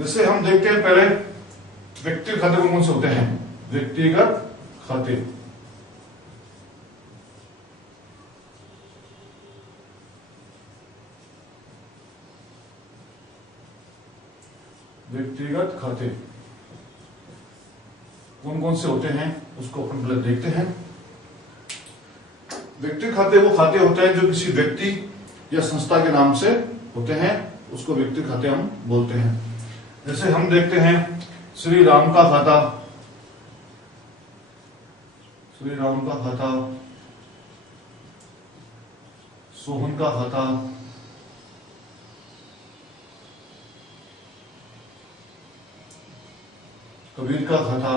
जैसे हम देखते हैं पहले व्यक्तिगत खाते कौन कौन से होते हैं। व्यक्तिगत खाते, व्यक्तिगत खाते कौन कौन से होते हैं उसको अपन पहले देखते हैं। व्यक्तिगत खाते वो खाते होते हैं जो किसी व्यक्ति या संस्था के नाम से होते हैं, उसको व्यक्तिगत खाते हम बोलते हैं। जैसे हम देखते हैं श्री राम का खाता, श्री राम का खाता, सोहन का खाता, कबीर का खाता,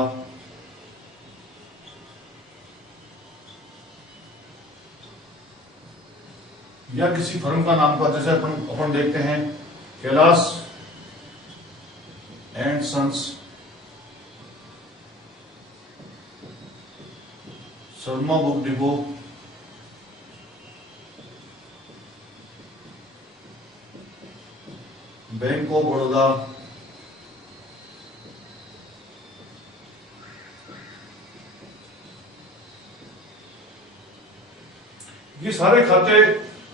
या किसी फर्म का नाम का, जैसे अपन देखते हैं Kailash and sons, Sharma book depot, bank of Baroda, ये सारे खाते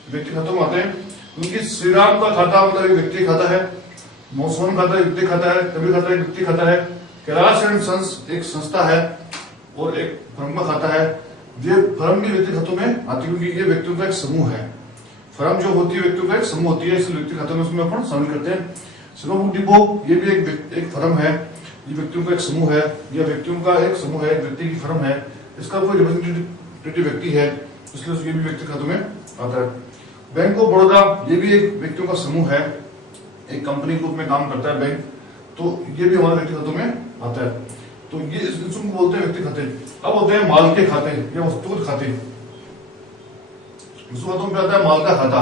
व्यक्ति खातों में आते हैं। क्योंकि श्री राम का खाता मतलब एक व्यक्ति खाता है, सोहन खाता एक व्यक्ति खाता है, कबीर खाता एक व्यक्ति खाता है, कैलाश एंड सन्स एक संस्था है और एक फर्म का खाता है। ये फर्म भी व्यक्ति खातों में आती है क्योंकि ये व्यक्तियों का एक समूह है। फर्म जो होती है व्यक्तियों का एक समूह होती है, इसलिए व्यक्ति खातों में उसमें अपन शामिल करते हैं। शर्मा बुक डिपो ये भी एक फर्म है, ये व्यक्तियों का एक समूह है, यह व्यक्तियों का एक समूह है, एक व्यक्ति की फर्म है, इसका कोई रिप्रेजेंटेटिव व्यक्ति है, इसलिए ये भी व्यक्ति खातों में आता है। बैंक ऑफ बड़ौदा ये भी एक व्यक्तियों का समूह है, एक कंपनी के रूप में काम करता है बैंक, तो ये भी हमारे व्यक्ति खातों में आता है। तो ये इसको बोलते हैं व्यक्ति खाते। अब होते हैं माल के खाते या वस्तुगत खाते। इस खातों में आता है माल का खाता,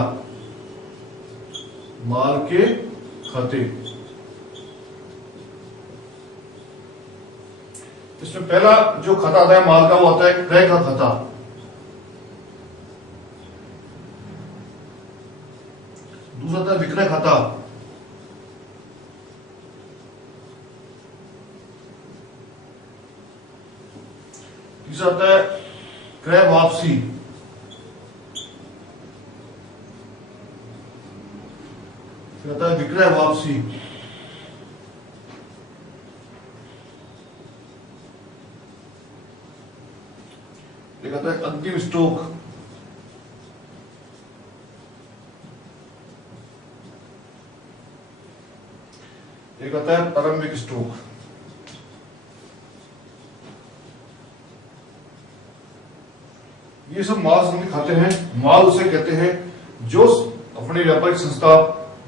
माल के खाते। इसमें पहला जो खाता आता है माल का वो आता है क्रय का खाता, दूसरा आता है विक्रय खाता, तीसरा आता है क्रय वापसी, फिर आता है विक्रय वापसी, एक आता है अंतिम स्टॉक, एक आता है प्रारंभिक स्टॉक। ये सब माल संबंधी खाते हैं। माल उसे कहते हैं जो अपनी व्यापारिक संस्था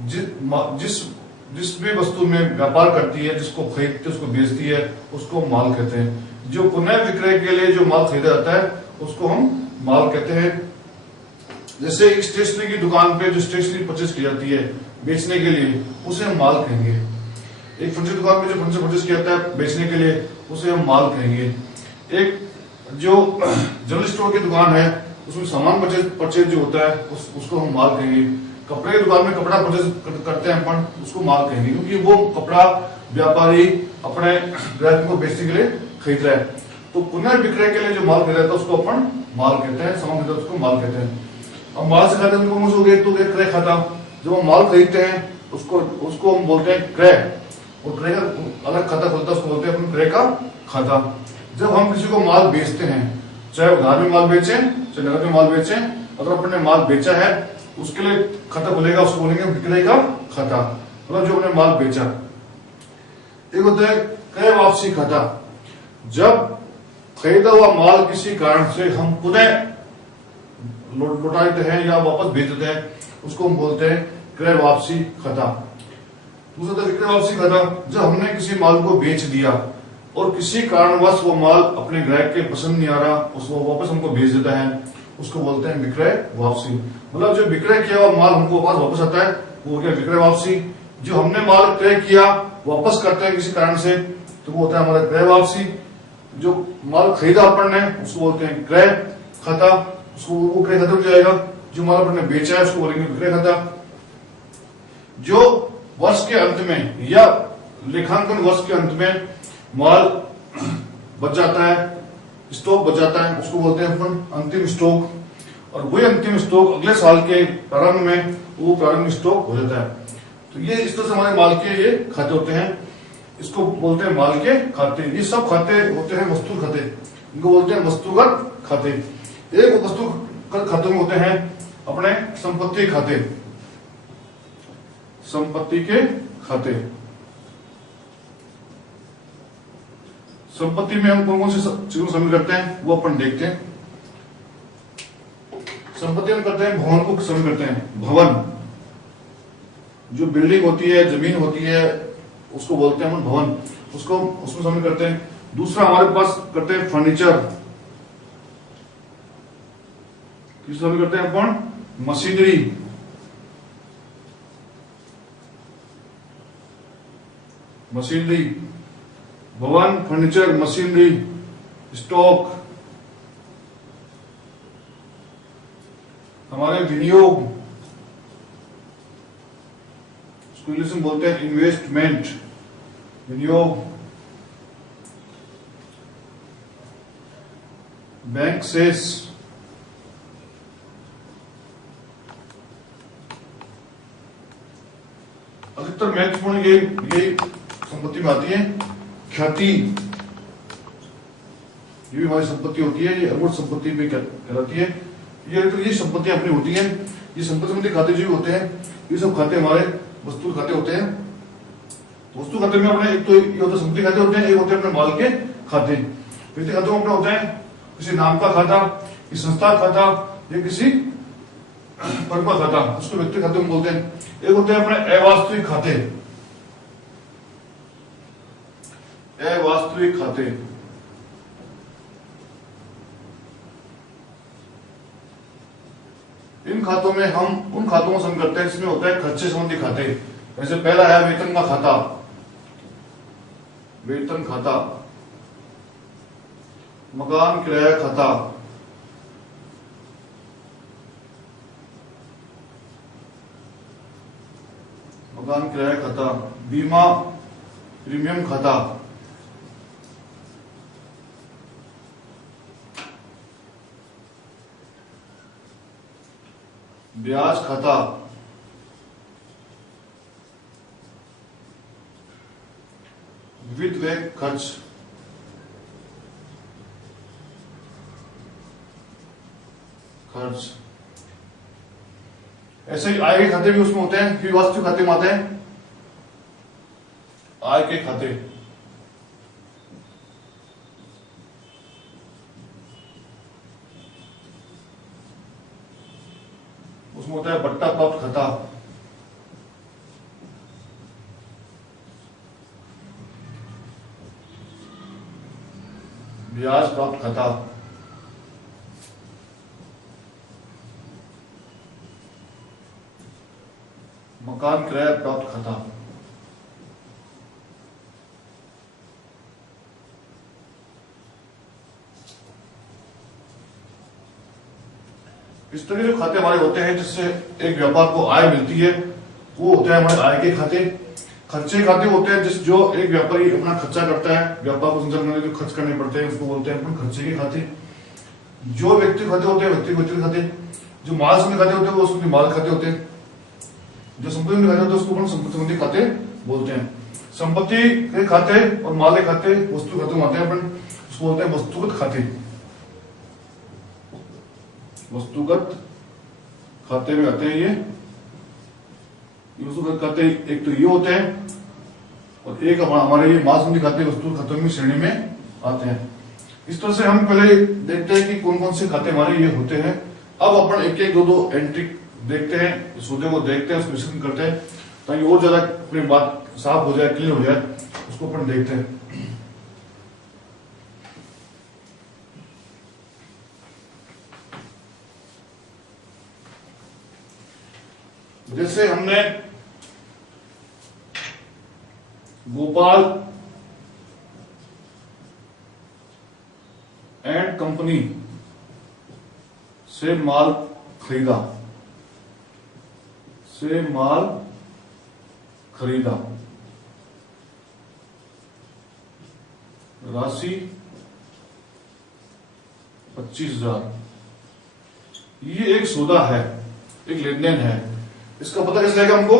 जिस भी वस्तु में व्यापार करती है, जिसको खरीदती है उसको बेचती है, उसको माल कहते हैं। जो पुनः विक्रय के लिए जो माल खरीदा जाता है उसको हम माल कहते हैं। जैसे एक स्टेशनरी की दुकान पे जो स्टेशनरी परचेज की जाती है बेचने के लिए, उसे हम माल कहेंगे। एक फर्नीचर दुकान में जो फर्नीचर परचेज किया जाता है बेचने के लिए, उसे हम माल कहेंगे। एक जो जनरल स्टोर की दुकान है उसमें सामान परचेज जो होता है उसको हम माल कहेंगे। कपड़े की दुकान में कपड़ा परचेज करते हैं अपन, उसको माल कहेंगे, क्योंकि वो कपड़ा व्यापारी अपने ग्राहकों को बेचने के लिए खरीद रहा है। तो पुनः विक्रय के लिए जो माल खरीदा था उसको अपन माल कहते हैं, सामान खरीदा उसको माल कहते हैं। अब माल से खाते हैं कौन से हो गए, तो क्रय खाता। जब हम माल खरीदते हैं उसको हम बोलते हैं क्रय, और क्रय का अलग खाता खुलता है उसको बोलते हैं अपन क्रय का खाता। जब हम किसी को माल बेचते हैं, चाहे उधार में माल बेचें चाहे नकद में माल बेचें, अगर अपन ने माल बेचा है उसके लिए खाता खुलेगा, उसको बोलेंगे विक्रय का खाता, मतलब जो हमने माल बेचा। एक होता है क्रय वापसी खाता। जब खरीदा हुआ माल किसी कारण से हम पुनः लौटा देते हैं या वापस भेज देते हैं, उसको हम बोलते हैं क्रय वापसी खाता। दूसरा था विक्रय वापसी खाता। जब हमने किसी माल को बेच दिया और किसी कारणवश वो माल अपने ग्राहक के पसंद नहीं आ रहा, उसको वापस हमको भेज देता है, उसको बोलते हैं विक्रय वापसी। मतलब जो विक्रय किया हुआ माल हमको वापस आता है वो हो गया विक्रय वापसी। जो हमने माल क्रय किया वापस करते हैं किसी कारण से, तो वो होता है हमारा क्रय वापसी। जो माल खरीदा अपन ने उसको बोलते हैं क्रय खाता, उसको वो क्रय खाता हो जाएगा। जो माल अपन ने बेचा है उसको बोलेंगे विक्रय खाता। जो वर्ष के अंत में या लेखांकन वर्ष के अंत में माल बच जाता है, स्टॉक बच जाता है, उसको बोलते हैं अपन अंतिम स्टॉक। और वही अंतिम स्टॉक अगले साल के प्रारंभ में वो प्रारंभिक स्टॉक हो जाता है। तो ये इस तरह से हमारे माल के ये खाते होते हैं, इसको बोलते हैं माल के खाते। ये सब खाते होते हैं वस्तु खाते, इनको बोलते हैं वस्तुगत खाते। एक वस्तुगत खाते में होते हैं अपने संपत्ति खाते, संपत्ति के खाते। संपत्ति में हम कौन कौन सी चीजों को शामिल करते हैं वो अपन देखते हैं। संपत्ति हम करते हैं भवन को शामिल करते हैं। भवन जो बिल्डिंग होती है, जमीन होती है, उसको बोलते हैं हम भवन, उसको उसमें शामिल करते हैं। दूसरा हमारे पास करते हैं फर्नीचर, किस शामिल करते हैं अपन मशीनरी, मशीनरी, भवन, फर्नीचर, मशीनरी, स्टॉक, हमारे विनियोग, उसको इंग्लिश में बोलते हैं इन्वेस्टमेंट, विनियोग, बैंक शेष, अधिकतर महत्वपूर्ण ये संपत्ति में आती है। ख्याति, ये भी हमारी संपत्ति होती है, ये अमूर्त संपत्ति में कहलाती है। ये संपत्ति अपनी होती है। ये संपत्ति खाते जो होते हैं, ये सब खाते हमारे वस्तु खाते होते हैं। वस्तु खाते में अपने एक तो ये होता है संपत्ति खाते होते हैं, एक होते हैं अपने माल के खाते। व्यक्ति खाते में अपने होते हैं किसी नाम का खाता, किसी संस्था का खाता, या किसी फर्म का खाता, उसको व्यक्ति खाते में बोलते हैं। एक होते हैं अपने अवास्तविक खाते, अवास्तविक खाते। इन खातों में हम उन खातों को शामिल करते हैं इसमें होता है खर्चे संबंधी खाते। जैसे पहला है वेतन का खाता, वेतन खाता, मकान किराया खाता, मकान किराया खाता, बीमा प्रीमियम खाता, ब्याज खाता, विविध व्यय खर्च, ऐसे ही आय के खाते भी उसमें होते हैं। फिर वास्तविक खाते में आते हैं आय के खाते, उसमें होता है बट्टा प्राप्त खाता, ब्याज प्राप्त खाता, मकान किराया प्राप्त खाता। इस तरह के खाते हमारे होते हैं जिससे एक व्यापार को आय मिलती है, वो होते हैं हमारे आय के खाते। खर्चे खाते होते हैं जिस जो एक व्यापारी अपना खर्चा करता है, व्यापार को संचालन करने के खर्च करने पड़ते हैं, उसको बोलते हैं अपन खर्चे के खाते। जो व्यक्ति खाते होते हैं व्यक्ति खाते, जो माल संबंधी खाते होते हैं वो उसके माल खाते होते हैं, जो संपत्ति में खाते होते हैं उसको अपन संपत्ति संबंधी खाते बोलते हैं। संपत्ति के खाते और माल के खाते वस्तु खाते में आते हैं, अपन उसको बोलते हैं वस्तुगत खाते। वस्तुगत खाते में आते हैं ये वस्तुगत खाते। एक तो ये होते हैं और एक हमारे ये माल संबंधी खाते वस्तु खातों की श्रेणी में आते हैं। इस तरह से हम पहले देखते हैं कि कौन कौन से खाते हमारे ये होते हैं। अब अपन एक एक दो एंट्री देखते हैं, सूचना को देखते हैं, उसको विश्लेषण करते हैं ताकि और ज्यादा अपनी बात साफ हो जाए, क्लियर हो जाए, उसको अपन देखते हैं। जैसे हमने गोपाल एंड कंपनी से माल खरीदा, राशि 25,000। ये एक सौदा है, एक लेन देन है। इसका पता कैसे लगेगा हमको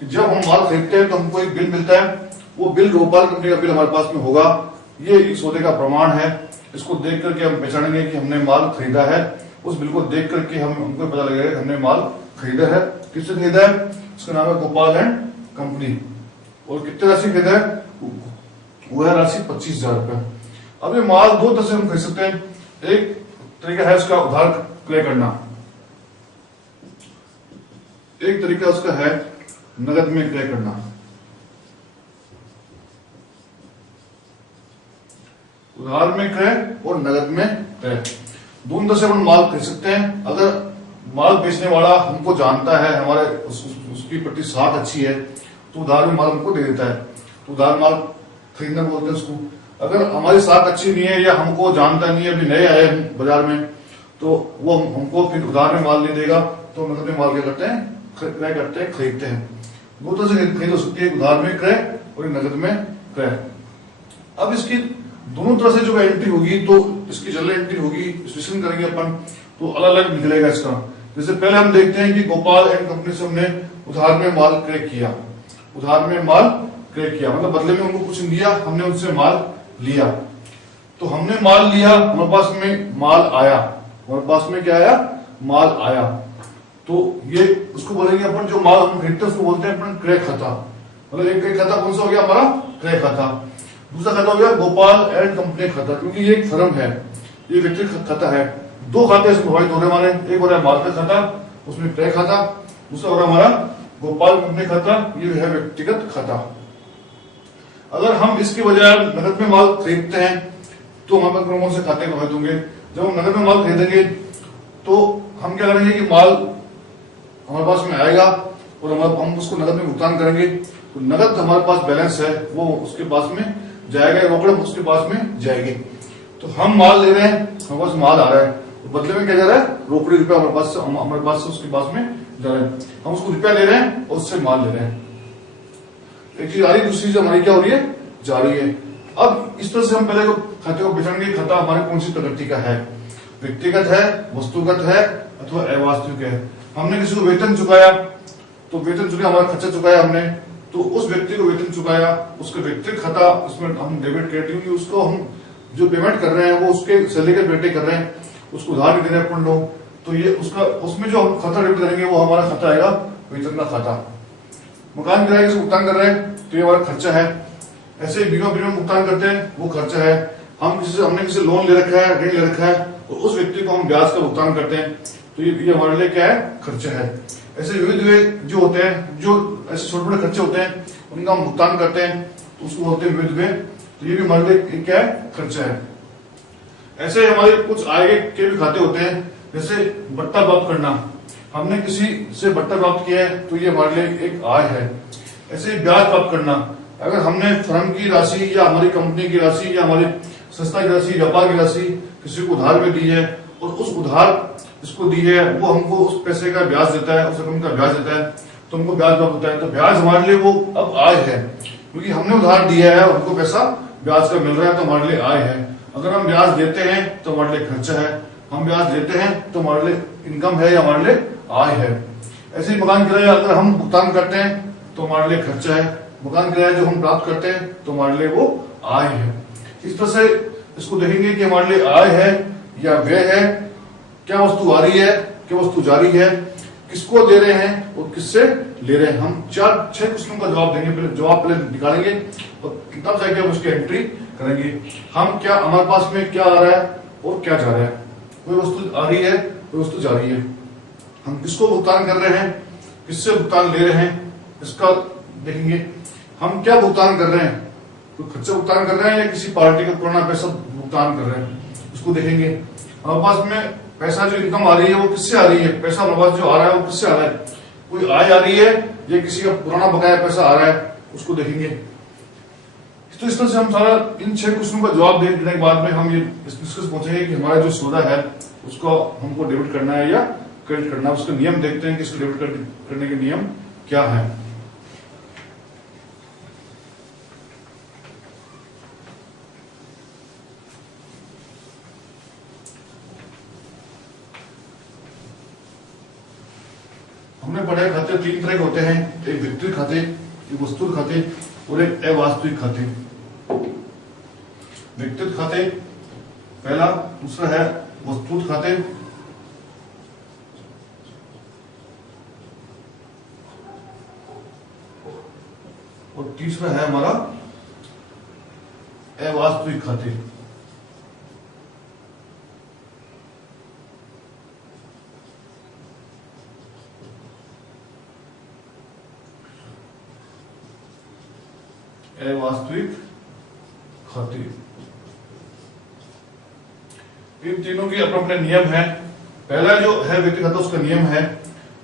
कि जब हम माल खरीदते हैं तो हमको एक बिल मिलता है, वो बिल गोपाल कंपनी का बिल हमारे पास में होगा। ये एक सौदे का प्रमाण है। इसको देख करके हम पहचानेंगे कि हमने माल खरीदा है। उस बिल को देख करके हमको पता लगेगा कि हमने माल खरीदा है। किससे खरीदा है? इसका नाम है गोपाल एंड कंपनी। और कितने राशि खरीदा है? वो है राशि 25,000 रुपया। अब ये माल दो तरह से हम खरीद सकते हैं। एक तरीका है उसका उधार क्रय करना, एक तरीका उसका है नगद में क्रय करना। उधार में क्रय और नगद में क्रय, दोनों तरह से हम माल खरीद सकते हैं। अगर माल बेचने वाला हमको जानता है, हमारे उसकी प्रति साख अच्छी है, तो उधार में माल हमको दे देता है। तो उधार माल खरीदना बोलते हैं उसको। अगर हमारी साख अच्छी नहीं है या हमको जानता नहीं है, अभी नए आए बाजार में, तो वो हमको फिर उधार में माल नहीं देगा, तो नगद में माल क्या करते हैं? क्रय करते हैं, खरीदते हैं। दो तरह से खरीद हो सकती है, उधार में क्रय और नगद में क्रय। अब इसकी दोनों तरह से जो एंट्री होगी, तो इसकी जनरल एंट्री होगी, विश्लेषण करेंगे अपन, तो अलग अलग निकलेगा इसका। जैसे पहले हम देखते हैं कि गोपाल एंड कंपनी से हमने उधार में माल क्रय किया। उधार में माल क्रय किया मतलब बदले में उनको कुछ दिया, हमने उनसे माल लिया। तो हमने माल लिया, हमारे पास में माल आया, हमारे पास में क्या आया? माल आया। तो ये उसको बोलेंगे अपन, जो माल हम खरीदते हैं उसको बोलते हैं अपन क्रय खाता। मतलब एक क्रय खाता कौन सा हो गया? हमारा क्रय खाता। दूसरा खाता हो गया गोपाल एंड कंपनी खाता, क्योंकि ये एक फर्म है, ये व्यक्तिगत खाता है। दो खाते इसमें प्रभावित हो रहे हमारे, एक हो रहा है माल का खाता, उसमें क्रय खाता, दूसरा हो रहा है हमारा गोपाल कंपनी खाता, ये है व्यक्तिगत खाता। अगर हम इसके बजाय नगद में माल खरीदते हैं तो हमारे कौन से खाते प्रभावित होंगे? जब हम नगद में माल खरीदेंगे तो हम क्या करेंगे कि माल हमारे पास में आएगा और हम उसको नगद में भुगतान करेंगे। तो नगद हमारे पास बैलेंस है, वो उसके पास में जाएगा, रोकड़ उसके पास में जाएगी। तो हम माल ले रहे हैं, हमारे पास माल आ रहा है, तो बदले में क्या जा रहा है? रोकड़ी रुपया हमारे पास से उसके पास में जा रहा है। हम उसको रुपया ले रहे हैं और उससे माल ले रहे हैं। एक चीज आ रही, दूसरी चीज हमारी क्या हो रही है? जा रही है। अब इस तरह से हम पहले खाते को पहचानेंगे, खाता हमारे कौन सी प्रकृति का है? व्यक्तिगत है, वस्तुगत है, अथवा अवास्तविक है। हमने किसी को वेतन चुकाया, तो वेतन चुकाया, हमारा खर्चा चुकाया हमने, तो उस व्यक्ति को वेतन चुकाया, उसका व्यक्तिगत खाता, उसमें हम डेबिट क्रेडिट, उसको हम जो पेमेंट कर रहे हैं वो उसके सैलरी के पेटे कर रहे हैं, उसको उधार नहीं दे रहे हैं अपन लोग। तो ये उसका, उसमें जो हम खाता डेबिट करेंगे वो हमारा खाता आएगा वेतन का खाता। मकान किराए से भुगतान कर रहे हैं तो ये हमारा खर्चा है। ऐसे ही बीमा प्रीमियम भुगतान करते हैं, वो खर्चा है। हमने किसी लोन ले रखा है, ऋण ले रखा है, और उस व्यक्ति को हम ब्याज का भुगतान करते हैं, तो ये हमारे लिए क्या है? खर्चा है। ऐसे विविध जो होते हैं, जो ऐसे छोटे छोटे खर्चे होते हैं, उनका हम भुगतान करते हैं, तो उसको बोलते हैं विविध। तो ये भी हमारे लिए क्या है? खर्चा है। ऐसे हमारे कुछ आय के भी खाते होते हैं, जैसे बट्टा प्राप्त करना। हमने किसी से बट्टा प्राप्त किया है तो ये हमारे लिए एक आय है। ऐसे ही ब्याज प्राप्त करना, अगर हमने फर्म की राशि या हमारी कंपनी की राशि या हमारी संस्था की राशि, व्यापार की राशि किसी को उधार में दी है और उस उधार जिसको दी है वो हमको उस पैसे का ब्याज देता है, उस रकम का ब्याज देता है, तो हमको ब्याज प्राप्त होता है। तो ब्याज हमारे लिए वो अब आय है, क्योंकि हमने उधार दिया है और हमको पैसा ब्याज का मिल रहा है, तो हमारे लिए आय है। अगर हम ब्याज देते हैं तो हमारे लिए खर्चा है, हम ब्याज देते हैं तो हमारे लिए इनकम है या हमारे लिए आय है। ऐसे ही मकान किराया अगर हम भुगतान करते हैं तो हमारे लिए खर्चा है, मकान किराया जो हम प्राप्त करते हैं तो हमारे लिए वो आय है। इस तरह से इसको देखेंगे कि हमारे लिए आय है या व्यय है, क्या वस्तु आ रही है, क्या वस्तु जा रही है, किसको दे रहे हैं और किससे ले रहे हैं। हम 4-6 क्वेश्चनों का जवाब देंगे, पहले जवाब पहले निकालेंगे और तब जाके हम उसकी एंट्री करेंगे। हम क्या, हमारे पास में क्या आ रहा है और क्या जा रहा है। कोई वस्तु आ रही है, कोई वस्तु जा रही है, हम किसको भुगतान कर रहे हैं, किससे भुगतान ले रहे हैं, इसका देखेंगे। हम क्या भुगतान कर रहे हैं, कोई खर्चा भुगतान कर रहे हैं या किसी पार्टी को पुराना पैसा भुगतान कर रहे हैं, उसको देखेंगे। हमारे पास में पैसा जो इनकम आ रही है वो किससे आ रही है, पैसा हमारे पास जो आ रहा है वो किससे आ रहा है, कोई आय आ रही है या किसी का पुराना बकाया पैसा आ रहा है, उसको देखेंगे। तो इस तरह से हम सारा इन 6 क्वेश्चनों का जवाब देने के बाद में हम ये डिस्कस पहुंचेंगे कि हमारा जो सौदा है उसको हमको डेबिट करना है या क्रेडिट करना है। उसके नियम देखते हैं कि इसको डेबिट करने के नियम क्या है। हमने पढ़े खाते 3 तरह के होते हैं, एक विक्टित खाते, एक वस्तुत खाते और एक अवास्तविक खाते। विक्टित खाते पहला, दूसरा है वस्तुत खाते, और तीसरा है हमारा अवास्तविक खाते। अवास्तविक खाते, इन तीनों की अपने अपने नियम है। पहला जो है व्यक्तिगत खाता, उसका नियम है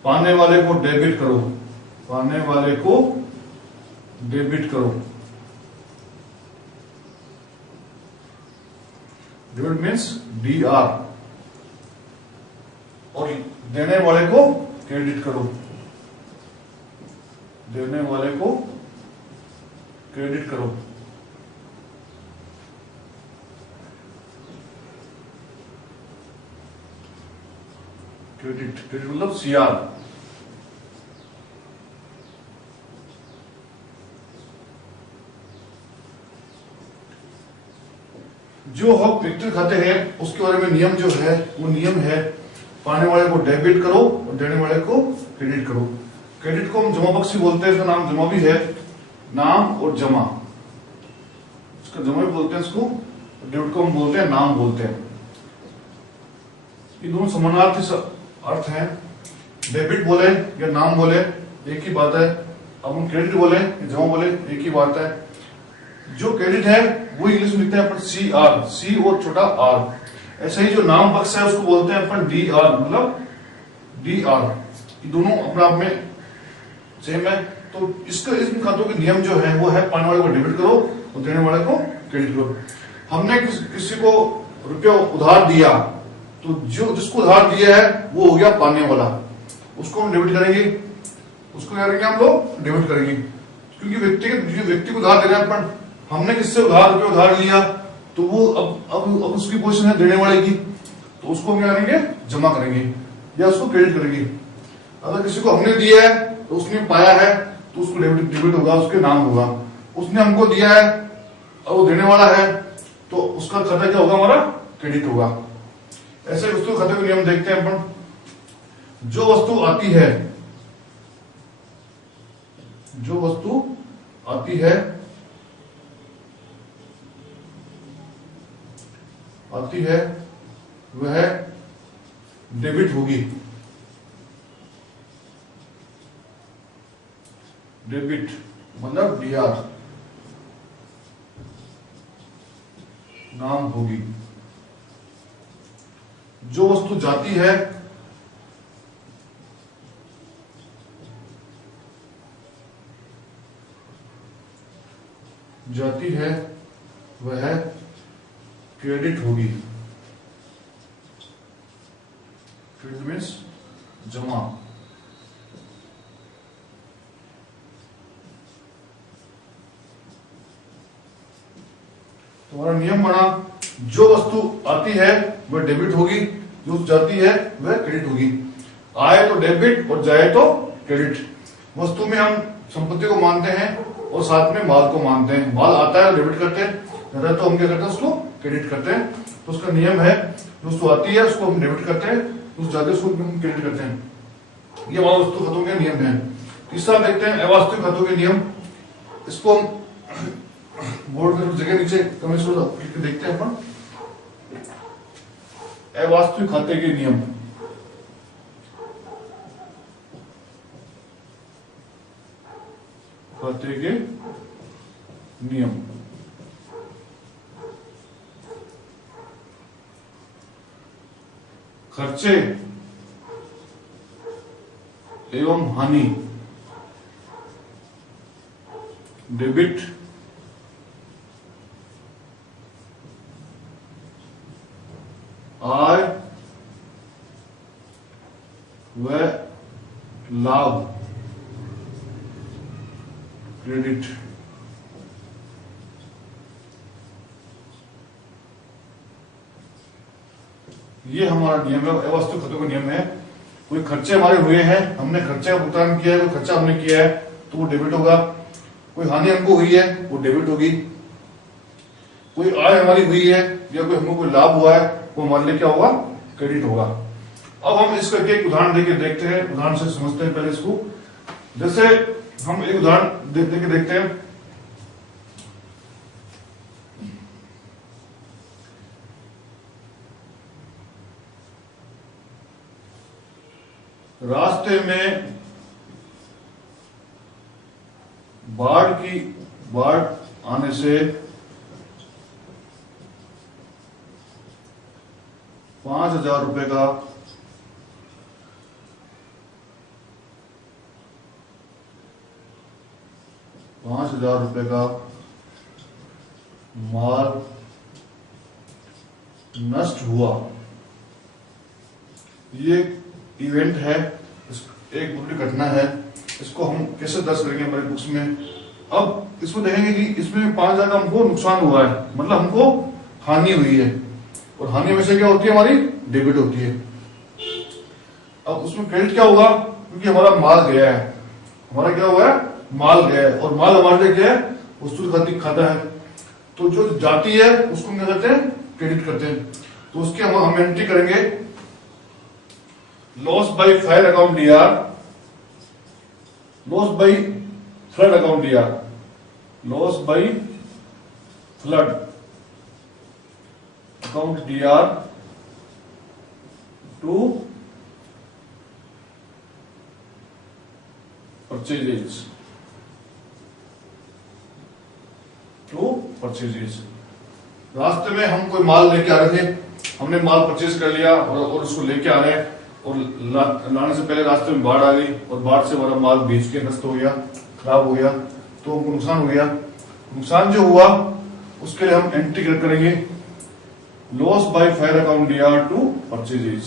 पाने वाले को डेबिट करो, पाने वाले को डेबिट करो। डेबिट मीन्स DR, और देने वाले को क्रेडिट करो, देने वाले को क्रेडिट करो। क्रेडिट, क्रेडिट मतलब CR। जो हम व्यक्तिगत खाते हैं उसके बारे में नियम जो है वो नियम है पाने वाले को डेबिट करो और देने वाले को क्रेडिट करो। क्रेडिट को हम जमा बख्शी बोलते हैं, इसका नाम जमा भी है, नाम और जमा, इसका जमा भी बोलते हैं इसको, डेबिट को हम बोलते हैं नाम बोलते हैं। ये दोनों समानार्थी अर्थ हैं। डेबिट बोले या नाम बोले एक ही बात है, अब हम क्रेडिट बोले या जमा बोले एक ही बात है। जो क्रेडिट है वो इंग्लिश में लिखते हैं अपन CR, C और छोटा R। ऐसे ही जो नाम बख्श है उसको बोलते हैं अपन DR, मतलब DR। ये दोनों अपने आप में सेम है। तो इसका इन खातों के नियम जो है वो है पाने वाले को डेबिट करो और देने वाले को क्रेडिट करो। हमने किसी को रुपया उधार दिया तो जो जिसको उधार दिया है वो हो गया पाने वाला, उसको हम डेबिट करेंगे, उसको क्या करेंगे हम लोग डेबिट करेंगे। क्योंकि व्यक्ति को उधार दे रहे हैं अपन, हमने किससे रुपया उधार लिया तो वो अब उसकी पोजीशन है देने वाले की, तो उसको हम क्या करेंगे जमा करेंगे या उसको क्रेडिट करेंगे। अगर किसी को हमने दिया है तो उसने पाया है तो उसको डेबिट होगा, उसके नाम होगा। उसने हमको दिया है और वो देने वाला है तो उसका खाता क्या होगा हमारा क्रेडिट होगा। ऐसे वस्तु खाते के नियम देखते हैं अपन। जो वस्तु आती है, जो वस्तु आती है वह डेबिट होगी, डेबिट मतलब DR, नाम होगी। जो वस्तु जाती है वह क्रेडिट होगी, क्रेडिट मीन्स जमा। तुम्हारा नियम बना, जो वस्तु आती है वह डेबिट होगी, जो जाती है वह क्रेडिट होगी। आए तो डेबिट और जाए तो क्रेडिट। वस्तु में हम संपत्ति को मानते हैं और साथ में माल को मानते हैं। माल आता है डेबिट करते हैं, जाता है तो हम क्या करते हैं उसको क्रेडिट करते हैं। तो उसका नियम है जो वस्तु आती है उसको हम डेबिट करते हैं, उस जाते उसको हम क्रेडिट करते हैं। ये हमारा वस्तु खातों के नियम है। तीसरा देखते हैं अवास्तविक खातों के नियम। इसको हम बोर्ड में जगह नीचे कमेंट्स को देखते हैं अपन। अवास्तविक खाते के नियम। खाते के नियम। खर्चे एवं हानि, डेबिट आय व लाभ, क्रेडिट। ये हमारा नियम है, अवास्तविक खातों का नियम है कोई खर्चे हमारे हुए हैं, हमने खर्चे का भुगतान किया है, कोई खर्चा हमने किया है तो वो डेबिट होगा। कोई हानि हमको हुई है वो डेबिट होगी। कोई आय हमारी हुई है या कोई हमको कोई लाभ हुआ है वो हमारे लिए क्या होगा, क्रेडिट होगा। अब हम इसका एक उदाहरण देके देखते हैं, उदाहरण से समझते हैं पहले इसको। जैसे हम एक उदाहरण देके देखते हैं। रास्ते में बाढ़ आने से 5,000 रुपए का माल नष्ट हुआ। ये इवेंट है, एक बुरी घटना है। इसको हम कैसे दर्ज करेंगे हमारे बुक्स में। अब इसमें देखेंगे कि इसमें 5,000 का हमको नुकसान हुआ है, मतलब हमको हानि हुई है, और हानि में से क्या होती है, हमारी डेबिट होती है। अब उसमें क्रेडिट क्या होगा, क्योंकि हमारा माल गया है, हमारा क्या हुआ है, माल गया है, और माल हमारे लिए क्या है, वस्तु खाता है। तो जो जाती है उसको क्या करते हैं, क्रेडिट करते हैं। तो उसके हम एंट्री करेंगे, loss by fire account DR, loss by flood account DR, loss by flood account DR to purchases, रास्ते में हम कोई माल लेके आ रहे थे, हमने माल परचेज कर लिया और उसको लेके आ रहे हैं, और लाने से पहले रास्ते में बाढ़ आ गई, और बाढ़ से हमारा माल बेच के नष्ट हो गया, खराब हो गया, तो हमको नुकसान हो गया। नुकसान जो हुआ उसके लिए हम एंट्री करेंगे, loss by fire account DR to purchases.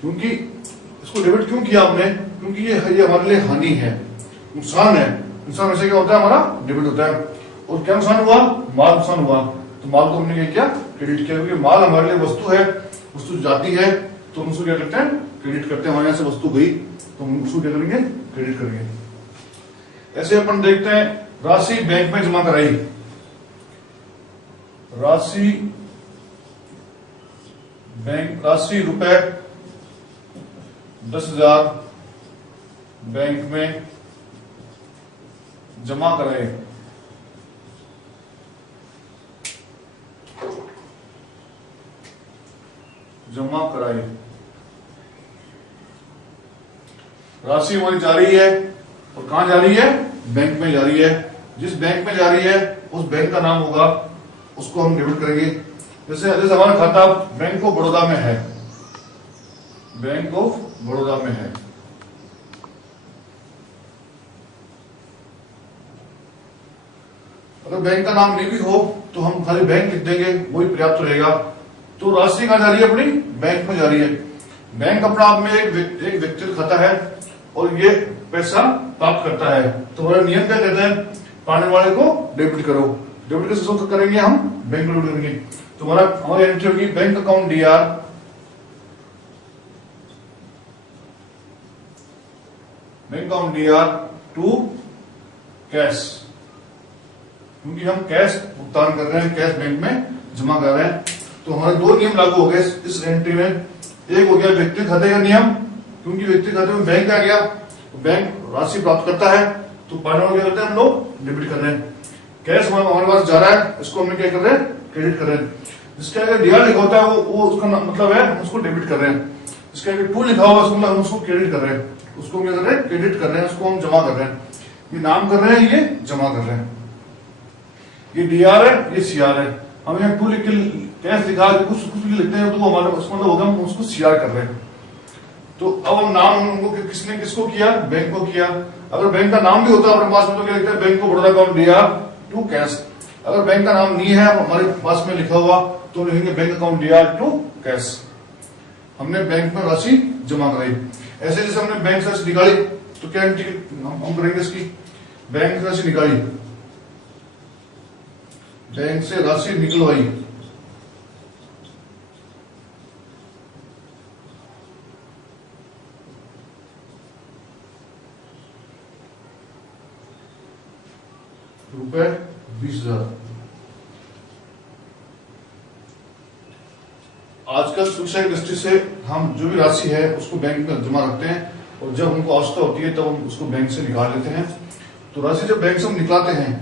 क्योंकि इसको डेबिट क्यों किया हमने, क्योंकि ये हमारे लिए हानि है, नुकसान है। नुकसान वैसे क्या होता है, हमारा डेबिट होता है। और क्या नुकसान हुआ, माल नुकसान हुआ, तो माल को हमने क्या क्रेडिट किया, क्योंकि माल हमारे लिए वस्तु है, वस्तु जाती है तो हम उसको क्या करते हैं, क्रेडिट करते हैं। हमारे यहाँ से वस्तु गई तो हम उसको क्या करेंगे, क्रेडिट करेंगे। ऐसे अपन देखते हैं, राशि बैंक में जमा कराई, राशि रुपए 10,000 बैंक में जमा कराए, राशि हमारी जा रही है, और कहां जा रही है, बैंक में जा रही है। जिस बैंक में जा रही है उस बैंक का नाम होगा, उसको हम डेबिट करेंगे। जैसे हमारा खाता बैंक ऑफ बड़ौदा में है, बैंक ऑफ बड़ौदा में है, अगर बैंक का नाम नहीं भी हो तो हम खाली बैंक लिख देंगे, वही पर्याप्त रहेगा। तो राशि कहां जा रही है, अपनी बैंक में जा रही है। बैंक अपना आप में एक व्यक्तिगत खाता है, और ये पैसा प्राप्त करता है। तो हमारा नियम क्या कहता है, पाने वाले को डेबिट करो। डेबिट कैसे करेंगे, हम बैंक में डेबिट करेंगे। तो हमारी एंट्री होगी, bank account DR, bank account DR to cash, क्योंकि हम कैश भुगतान कर रहे हैं, कैश बैंक में जमा कर रहे हैं। तो हमारे दो नियम लागू हो गए इस एंट्री में। एक हो गया व्यक्तिगत खाते का नियम, क्योंकि व्यक्तिगत खाते में बैंक आ गया, तो बैंक राशि प्राप्त करता है, तो पाने वाले क्या करते हैं, हम लोग डेबिट कर रहे हैं। कैश हमारे पास जा रहा है, इसको हमने क्या कर रहे हैं, क्रेडिट कर रहे हैं। जिसके आगे डीआर लिखा होता है वो उसका मतलब है हम उसको डेबिट कर रहे हैं। जिसके आगे टू लिखा होगा उसका मतलब हम उसको क्रेडिट कर रहे हैं, उसको क्या कर रहे हैं, क्रेडिट कर रहे हैं, उसको हम जमा कर रहे हैं। ये नाम कर रहे हैं, ये जमा कर रहे हैं। ये डीआर है, ये सीआर है। हम यहाँ टू लिख के कैश लिखा कुछ भी लिखते हैं तो हमारा मतलब होगा हम उसको सीआर कर रहे हैं। तो अब हम नाम उनको किसने किसको किया, बैंक को किया। अगर बैंक का नाम भी होता है अपने पास में तो क्या लिखते हैं, बैंक को Baroda account DR to cash. अगर बैंक का नाम नहीं है हमारे पास में लिखा हुआ तो लिखेंगे bank account DR to cash. हमने बैंक में राशि जमा कराई। ऐसे जैसे हमने बैंक से राशि निकाली तो क्या हम करेंगे इसकी, बैंक से राशि निकाली, बैंक से राशि निकलवाई, आजकल शिक्षा की दृष्टि से हम जो भी राशि है उसको बैंक में जमा रखते हैं और जब हमको आवश्यकता होती है तब हम उसको बैंक से निकाल लेते हैं। तो राशि जब बैंक से हम निकालते हैं,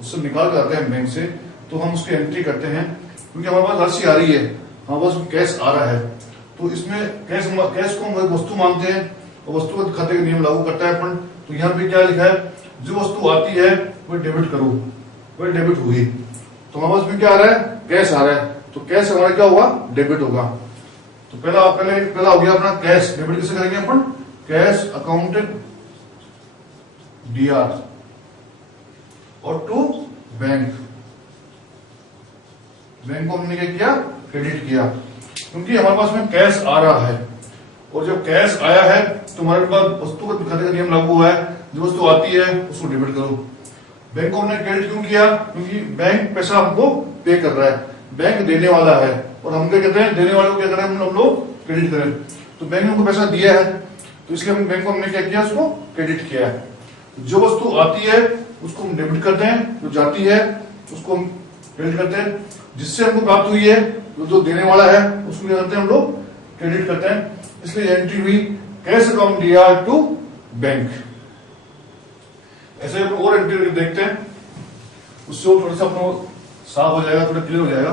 उससे निकाल कर आते हैं बैंक से, तो हम उसकी एंट्री करते हैं क्योंकि हमारे पास राशि आ रही है, हमारे पास कैश आ रहा है। तो इसमें कैश को हम एक वस्तु मानते हैं और वस्तु को खाते का नियम लागू करता है अपन। तो यहाँ पे क्या लिखा है, जो वस्तु आती है वह डेबिट करो, वह डेबिट हुई। तो हमारे पास में क्या आ रहा है, कैश आ रहा है, तो कैश हमारा क्या होगा, डेबिट होगा। तो पहला हो गया अपना कैश। डेबिट किसे करेंगे अपन, कैश अकाउंटेड डीआर और टू बैंक को हमने क्या किया, क्रेडिट किया, क्योंकि हमारे पास में कैश आ रहा है। और जब कैश आया है तो हमारे पास वस्तु को खाते का नियम लागू हुआ है, जो वस्तु आती है उसको डेबिट करो। बैंक को हमने क्रेडिट क्यों किया, क्योंकि बैंक पैसा हमको पे कर रहा है, बैंक देने वाला है और हम क्या कहते हैं, देने वाले को क्या करें, हम लोग क्रेडिट करें। तो बैंक ने हमको पैसा दिया है तो इसलिए हम बैंक को हमने क्या किया, उसको क्रेडिट किया है। जो वस्तु आती है उसको हम डेबिट करते हैं, जो जाती है उसको हम क्रेडिट करते हैं। जिससे हमको प्राप्त हुई है, जो देने वाला है उसको क्या करते हैं, हम लोग क्रेडिट करते हैं। इसलिए एंट्री हुई cash account DR to bank. ऐसे और एंट्री देखते हैं, उससे थोड़ा सा अपना साफ हो जाएगा, थोड़ा क्लियर हो जाएगा।